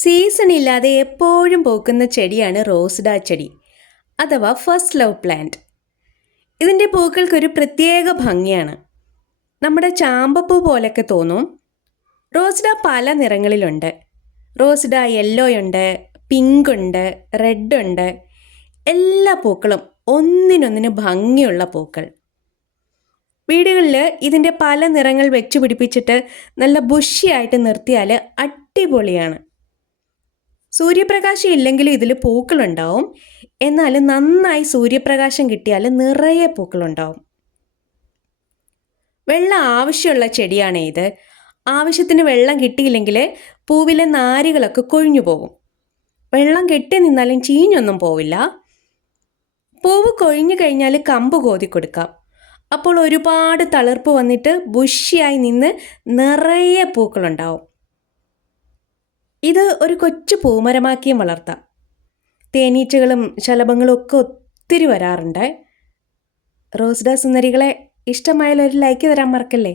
Season ഇല്ലാതെ എപ്പോഴും പൂക്കുന്ന ചെടിയാണ് റോസ്ഡ ചെടി അഥവാ ഫസ്റ്റ് ലവ് പ്ലാന്റ്. ഇതിൻ്റെ പൂക്കൾക്കൊരു പ്രത്യേക ഭംഗിയാണ്. നമ്മുടെ ചാമ്പപ്പൂ പോലൊക്കെ തോന്നും. റോസ്ഡ പല നിറങ്ങളിലുണ്ട്. റോസ്ഡ യെല്ലോ ഉണ്ട്, പിങ്ക് ഉണ്ട്, റെഡ് ഉണ്ട്. എല്ലാ പൂക്കളും ഒന്നിനൊന്നിന് ഭംഗിയുള്ള പൂക്കൾ. വീടുകളിൽ ഇതിൻ്റെ പല നിറങ്ങൾ വെച്ച് പിടിപ്പിച്ചിട്ട് നല്ല ബുഷിയായിട്ട് നിർത്തിയാൽ അടിപൊളിയാണ്. സൂര്യപ്രകാശം ഇല്ലെങ്കിലും ഇതിൽ പൂക്കളുണ്ടാവും. എന്നാൽ നന്നായി സൂര്യപ്രകാശം കിട്ടിയാൽ നിറയെ പൂക്കളുണ്ടാവും. വെള്ളം ആവശ്യമുള്ള ചെടിയാണ് ഇത്. ആവശ്യത്തിന് വെള്ളം കിട്ടിയില്ലെങ്കിൽ പൂവിലെ നാരുകളൊക്കെ കൊഴിഞ്ഞു പോകും. വെള്ളം കെട്ടി നിന്നാലും ചീഞ്ഞൊന്നും പോവില്ല. പൂവ് കൊഴിഞ്ഞു കഴിഞ്ഞാൽ കമ്പ് കോതി കൊടുക്കാം. അപ്പോൾ ഒരുപാട് തളിർപ്പ് വന്നിട്ട് ബുഷിയായി നിന്ന് നിറയെ പൂക്കളുണ്ടാവും. ഇത് ഒരു കൊച്ചു പൂമരമാക്കിയും വളർത്താം. തേനീച്ചകളും ശലഭങ്ങളും ഒക്കെ ഒത്തിരി വരാറുണ്ട്. റോസ്ഡ സുന്ദരികളെ, ഇഷ്ടമായാൽ ഒരു ലൈക്ക് തരാൻ മറക്കല്ലേ.